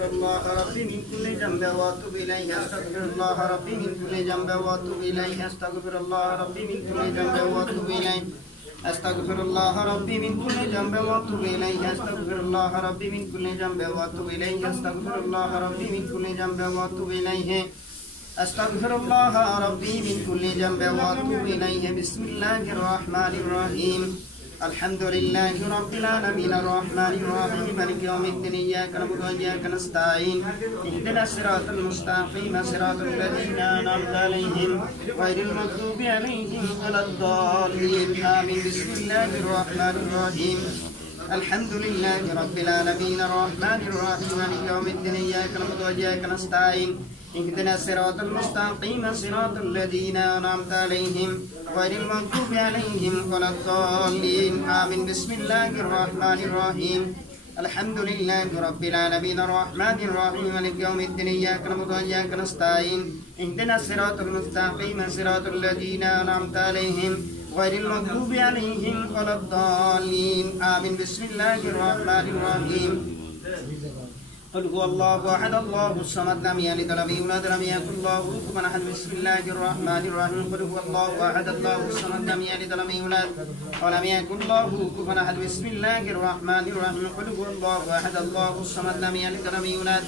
الله ربي من كل ذنب وأتوب إليه أستغفر الله ربي من كل ذنب وأتوب إليه أستغفر الله ربي من كل ذنب وأتوب إليه أستغفر الله ربي من كل ذنب وأتوب إليه أستغفر الله ربي من كل ذنب وأتوب إليه أستغفر الله ربي من كل ذنب وأتوب إليه أستغفر الله ربي من كل ذنب وأتوب إليه بسم الله الرحمن الرحيم الحمد لله رب العالمين الرحمن الرحيم مالك يوم الدين إياك نعبد وإياك نستعين اهدنا الصراط المستقيم صراط الذين أنعمت عليهم غير المغضوب عليهم ولا الضالين آمين بسم الله الرحمن الرحيم الحمد لله رب العالمين الرحمن الرحيم مالك يوم الدين إياك نعبد وإياك نستعين اهدنا الصراط المستقيم صراط الذين أنعمت عليهم غير المغضوب عليهم ولا الضالين آمين بسم الله الرحمن الرحيم الحمد لله رب العالمين الرحمن الرحيم مالك يوم الدين إياك نعبد وإياك نستعين اهدنا الصراط المستقيم صراط الذين أنعمت عليهم غير المغضوب عليهم ولا الضالين آمين بسم الله الرحمن الرحيم قل هو الله أحد الله الصمد لم يلد ولم يولد ولم يكن له كفوا أحد بسم الله الرحمن الرحيم قل هو الله أحد الله الصمد لم يلد ولم يولد ولم يكن له كفوا أحد بسم الله الرحمن الرحيم قل هو الله أحد الله الصمد لم يلد ولم يولد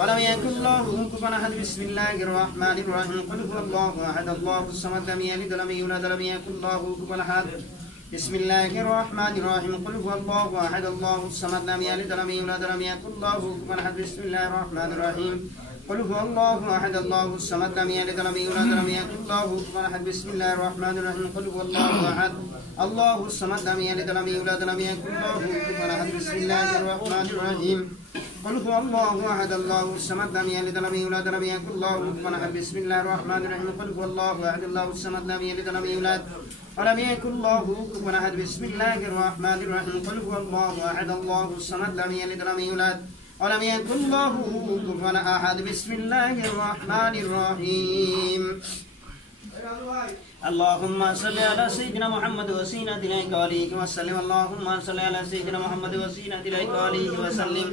ولم يكن له كفوا أحد بسم الله الرحمن الرحيم قل هو الله أحد الله الصمد لم يلد ولم يولد ولم يكن له كفوا أحد بسم الله الرحمن الرحيم قل هو الله أحد الله الصمد لم يلد ولم يولد ولم يكن له كفوا أحد بسم الله الرحمن الرحيم قل هو الله أحد الله الصمد لم يلد ولم يولد ولم يكن له كفوا أحد بسم الله الرحمن الرحيم قل هو الله أحد الله الصمد لم يلد ولم يولد ولم يكن له كفوا أحد بسم الله الرحمن الرحيم قل هو الله أحد الله الصمد لم يلد ولم يولد ولم يكن له كفوا أحد بسم الله الرحمن الرحيم قل هو الله أحد الله الصمد لم يلد ولم يولد ولم يكن له كفوا أحد بسم الله الرحمن الرحيم قل هو الله أحد الله الصمد لم يلد ولم يولد ولم يكن له كفوا أحد بسم الله الرحمن الرحيم اللهم صل على سيدنا محمد وسيلة إليك وآله وسلم اللهم صل على سيدنا محمد وسيلة إليك وآله وسلم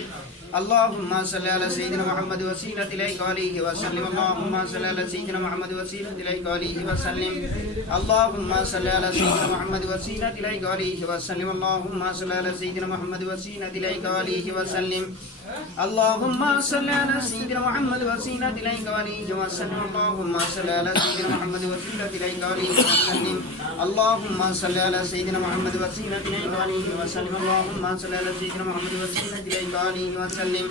اللهم صل على سيدنا محمد وسيلة إليك وآله وسلم اللهم صل على سيدنا محمد وسيلة إليك وآله وسلم اللهم صل على سيدنا محمد وسيلة إليك وآله وسلم اللهم صل على سيدنا محمد وسيلة إليك وآله وسلم اللهم صل على سيدنا محمد وسيلة إليك وآله وسلم اللهم صل على سيدنا محمد وسيلة إليك وآله وسلم اللهم صل على سيدنا محمد وسيلة إليك وآله وسلم اللهم صل على سيدنا محمد وسيلة إليك وآله وسلم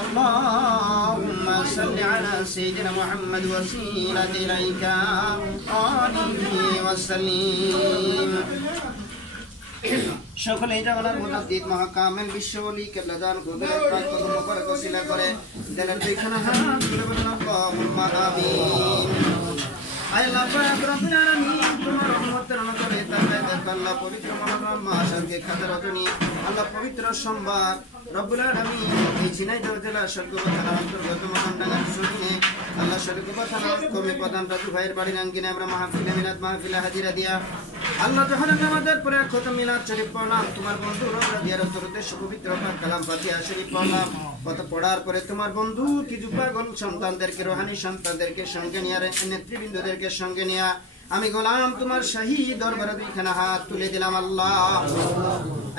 اللهم صل على سيدنا محمد وسيلة إليك وآله وسلم সকলে জাগানার মুতাদ্দিদ মহাকামেল বিশ্বলি কেবলাদান গোদরের পাক কদম মোবারক ওসিলা করে দেনের দুইখানা হাত তুলে বলেন আল্লাহুম্মা আমিন আল্লাহ পাক রব্বুল আলামিন তোমার রহমতের নজরে তাকায় দেখো আল্লাহ পবিত্র মনোরম মাসকে খাদের রজনী আল্লাহ পবিত্র সোমবার রব্বুল আলামিন এই ঝিনাইদহ জেলা সরকার থানার অন্তর্গত মহানগর জমিনে আল্লাহ সরকার থানার কর্মী প্রধান রাজু ভাইয়ের বাড়ির আঙ্গিনে আমরা মাহফিলে মিলাদ মাহফিলে হাজিরা দিয়া আল্লাহ যখন আমাদের পরে খতম মিলাদ শরীফ পড়লাম তোমার বন্ধু রোজা দিয়ার উদ্দেশ্যে পবিত্র পাক কালাম ফাতিহা শরীফ পড়লাম কত পড়ার পরে তোমার বন্ধু কি যুবাগণ সন্তানদেরকে রোহানি সন্তানদেরকে সঙ্গে নিয়ে নেতৃবৃন্দদেরকে সঙ্গে নিয়ে আমি গোলাম তোমার শাহী দরবারে দুইখানা হাত তুলে দিলাম আল্লাহ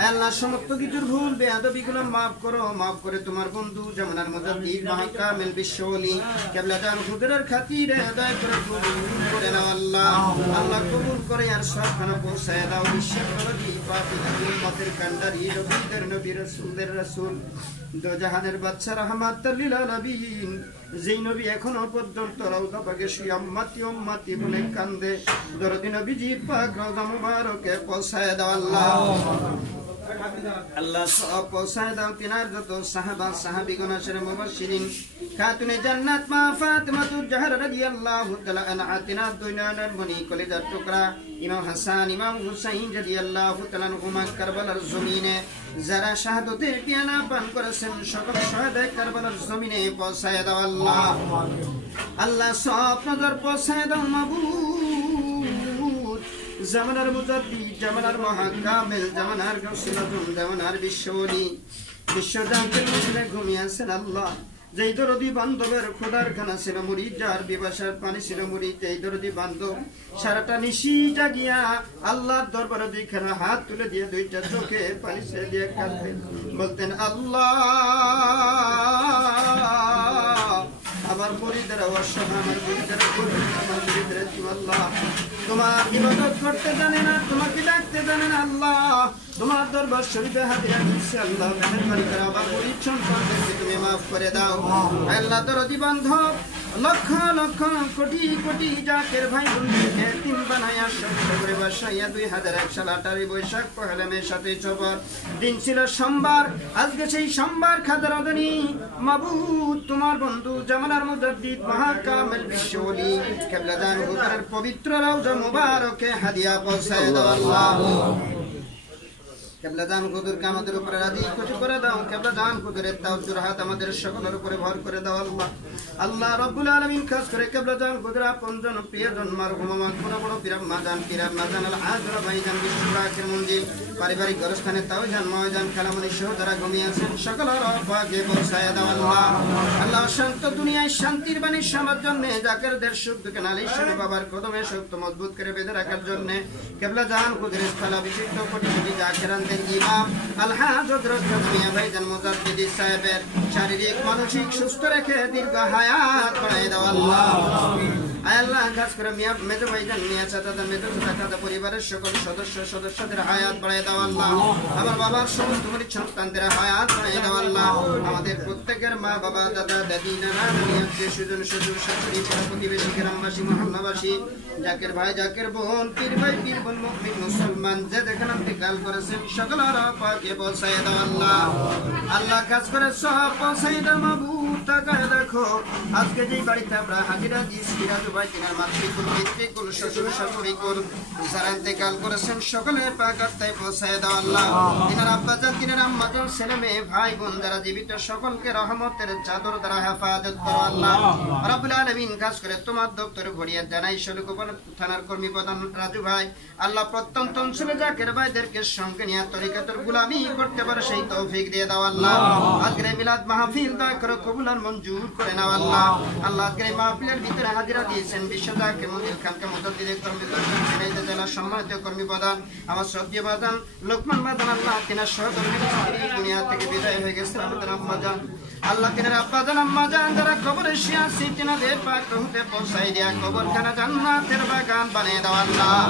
আল্লাহ সমস্ত কিছুর ভুল বেয়াদবিগুলো মাফ করো মাফ করে তোমার বন্ধু জামানার মুজাদ্দিদ মহাকামেল বিশ্বলি কিবলাদান হুজুরের খাতিরে আদায় করে কবুল করে নাও আল্লাহ আল্লাহ কবুল করে আর সবখানে পৌঁছায় দাও বিশ্বের নবী পাপী উম্মতের কান্ডারি নবীদের নবী রাসূলদের রাসূল দো জাহানের বাদশা রাহমাতুল লিল আলামিন যেই নবী এখনো পর্যন্ত রওজা পাকে শুয়ে উম্মতি উম্মতি বলে কান্দে দরদি নবীজি পাক রওজা মুবারকে পৌঁছায় দাও আল্লাহ আল্লাহ সব পৌঁছায় দাও তিনার যত সাহাবা সাহাবীগণ আশরে মুবাশশিরিন খাতুনে জান্নাত মা ফাতিমাতুজ জাহরা রাদিয়াল্লাহু তাআলা আনহা তিনার দুই নয়নের মনি কলিজার টুকরা ইমাম হাসান ইমাম হুসাইন রাদিয়াল্লাহু তাআলা আনহুমা কারবালার জমিনে যারা শাহাদাতের পিয়ালা পান করেছেন সকল শহীদ কারবালার জমিনে পৌঁছায় দাও আল্লাহ আল্লাহ সব নজর পৌঁছায় দাও মাবুদ জামানার মুজাদ্দিদ জামানার মহাকামেল জামানার গাউসুল আজম জামানার বিশ্বলি বিশ্ব জাকের মধ্যে ঘুমিয়েছেন আল্লাহ। যেই দরদি বান্ধবের খোদার খানা ছিল মুড়ি, যার বিবাসার পানি ছিল মুড়ি, যেই দরদি বান্ধব সারাটা নিশি জাগিয়া আল্লাহর দরবারে দুইখানা হাত তুলে দিয়ে দুইটা চোখে পানি ছেড়ে দিয়ে কাঁদতেন, বলতেন আল্লাহ আমার মুরিদেরা অসহায়, আমার মুরিদেরা গরিব, আমার মুরিদেরা তুমি আল্লাহ তোমার ইবাদত করতে জানে না, তোমাকে ডাকতে জানে না আল্লাহ। তোমার দরবার শরীফে হাজিরা দিচ্ছে আল্লাহ, মেহেরবানি করে আমার মুরিদ সম্পর্কে তুমি মাফ করে দাও আল্লাহ। দরদি বান্ধব লক্ষ লক্ষ কোটি কোটি জাকের ভাই বোনদেরকে তিন বানাইয়া সত্য করে বসাইয়া 2001 সাল 18 বৈশাখ পহেলা মে 7 চবর দিন ছিল সোমবার। আজকে সেই সোমবার খাদরাদানি মাবুদ তোমার বন্ধু জামানার মুজাদ্দিদ মহাকামেল বিশ্বলি কিবলাদান হুজুরের পবিত্র রওজা মুবারকে হাদিয়া পৌঁছায় দাও আল্লাহ। কিবলাদান হুজুরকে আমাদের উপরে রাজি খুশি করে দাও। কিবলাদান হুজুরের তাওজ্জুর হাত আমাদের সকলের উপরে ভর করে দাও আল্লাহ। আল্লাহ রাব্বুল আলামিন খাস করে কিবলাদান হুজুর আপনজন প্রিয়জন মারহুম আমার বড় বড় পীরাম্মাজান আল হাজরা ভাইজান বিশ্বরাকের মঞ্জিল পারিবারিক গোরস্থানে তাওজান ময়জান খালামুনি সহ যারা ঘুমিয়ে আছেন সকলের ভাগে পৌঁছায় দাও আল্লাহ। আল্লাহ শান্ত দুনিয়ায় শান্তির বাণী শোনার জন্য জাকেরদের সুখ দুঃখে নালিশ শুনে বাবার কদমে শক্ত মজবুত করে বেঁধে রাখার জন্য কিবলাদান হুজুরের স্থলা বিশিষ্ট কোটি কোটি জাকেরানদের ইমাম আলহাজ হযরত মিয়া ভাইজান মুজাদ্দিদ সাহেবের শারীরিক মানসিক সুস্থ রেখে দীর্ঘ হায়াত বাড়ায় দাও আল্লাহ। আয় আল্লাহ খাস করে মিয়া মেজো ভাইজান মিয়া চাচা মেজো চাচা পরিবারের সকল সদস্যদের হায়াত বাড়ায় দাও আল্লাহ। আমার বাবার সমস্ত মুরিদ সন্তানদের হায়াত বাড়ায় দাও আল্লাহ। আমাদের প্রত্যেকের মা বাবা দাদা দাদি নানা নানি আত্মীয় স্বজন শ্বশুর শাশুড়ি পাড়া প্রতিবেশী গ্রামবাসী মহল্লাবাসী জাকের ভাই জাকের বোন পীর ভাই পীর বোন মুমিন মুসলমান যে যেখানে ইন্তেকাল করেছেন সকলের পাকে পৌঁছায় দাও আল্লাহ। আল্লাহ কাজ করে সব পৌঁছায় দাও মাবুদ। তাকায় দেখো আজকে যেই বাড়িতে আমরা হাজিরা দিয়েছি রাজু ভাই তিনার মাতৃকুল পিতৃকুল শ্বশুর শাশুড়িকুল যারা ইন্তেকাল করেছেন সকলের পাকে পৌঁছায় দাও আল্লাহ। তিনার আব্বাজান তিনার আম্মাজান ছেলে মেয়ে ভাই বোন যারা জীবিত সকলকে রহমতের চাদর দ্বারা হেফাজত করো আল্লাহ রাব্বুল আলামিন। কাজ করে তোমার দপ্তরে ভরিয়া জানাই শরীকুল থানার কর্মী প্রধান রাজু ভাই আল্লাহ প্রত্যন্ত অঞ্চলে জাকের ভাইদেরকে সঙ্গে নিয়ে তরিকাতের গোলামি করতে পারে সেই তৌফিক দিয়ে দাও আল্লাহ। আজকের মিলাদ মাহফিল দয়া করে কবুল আর মঞ্জুর করে নাও আল্লাহ। আল্লাহ আজকের মাহফিলের ভিতরে হাজিরা দিয়েছেন বিশ্ব জাকের মন্দির খানকা মুজাদ্দিদের কর্মী ঝিনাইদহ জেলা সম্মানিত কর্মী প্রধান আমার শ্রদ্ধেয় বাজান লোকমান বাজান আল্লাহ তিনার সহকর্মী দুনিয়া থেকে বিদায় হয়ে গেছে আমাদের আম্মাজান আল্লাহ তিনার আব্বাজান আম্মাজান যারা কবরে শুয়ে আছে তিনাদের পাক রুহতে পৌঁছাই দিয়া কবরখানা জান্নাতের বাগান বানিয়ে দাও আল্লাহ।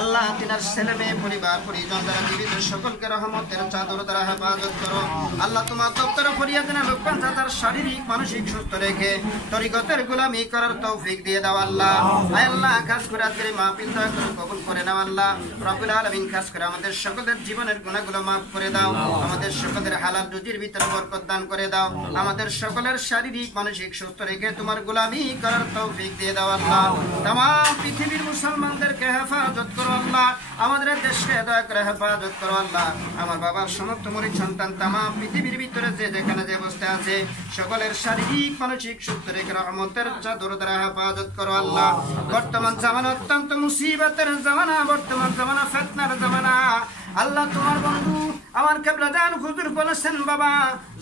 আল্লাহ তিনার ছেলে মেয়ে পরিবার পরিজন যারা জীবিত সকলকে রহমতের চাদর দ্বারা হেফাজত করো আল্লাহ। তোমার দপ্তরে ফরিয়াদ না লোকমান চাচার শারীরিক মানসিক সুস্থ রেখে তরিকতের গোলামি করার তৌফিক দিয়ে দাও আল্লাহ। আয় আল্লাহ খাস করে আজকের মাহফিল দয়া করে কবুল করে নাও আল্লাহ রাব্বুল আলামিন। খাস করে আমাদের সকলের জীবনের গুনাহগুলো মাফ করে দাও, আমাদের সকলের হালাল রুজির ভিতরে বরকত দান করে দাও, আমাদের সকলের শারীরিক মানসিক সুস্থ রেখে তোমার গোলামি করার তৌফিক দিয়ে দাও আল্লাহ। तमाम পৃথিবীর মুসলমানদেরকে হেফাজত করো আল্লাহ, আমাদের দেশকে দয়া করে হেফাজত করো আল্লাহ। আমার বাবার সমস্ত মুরিদ সন্তান तमाम পৃথিবীর ভিতরে যে যেখানে যে অবস্থায় আছে সকলের শারীরিক মানসিক সুস্থ রেখে রহমতের চাদর দ্বারা হেফাজত করো আল্লাহ। বর্তমান জামানা অত্যন্ত মুসিবতের জামানা, বর্তমান জামানা ফিতনার জামানা। আল্লাহ তোমার বন্ধু আমার কিবলাদান হুজুর বলেছেন বাবা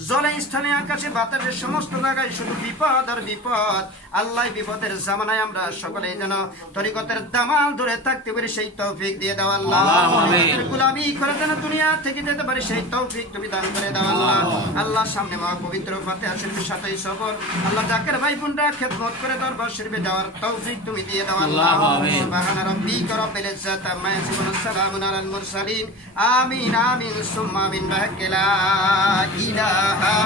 জলে স্থানে আকাশে বাতাসে সমস্ত জায়গায় শুধু বিপদ আর বিপদ। আল্লাহ বিপদের জামানায় আমরা সকলে যেন তরিকতের দামাল ধরে থাকতে পারি সেই তৌফিক দিয়ে দাও আল্লাহ। তরিকতের গোলামি করে যেন দুনিয়া থেকে যেতে পারি সেই তৌফিক তুমি দান করে দাও আল্লাহ। আল্লাহ সামনে মহা পবিত্র ফাতিহা শরীফের সাথেই সফর আল্লাহ জাকের ভাই বোনরা খেদমত করে দরবার শরীফে যাওয়ার তৌফিক তুমি দিয়ে দাও আল্লাহ। সুবহান রাব্বিকা রাব্বিল ইজ্জাতি আম্মা ইয়াসিফুন সালামুন আলাল মুরসালিন আমিন আমিন সুম্মা আমিন লা ইলাহা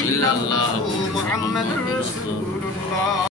ইল্লাল্লাহু মুহাম্মাদুর রাসূলুল্লাহ।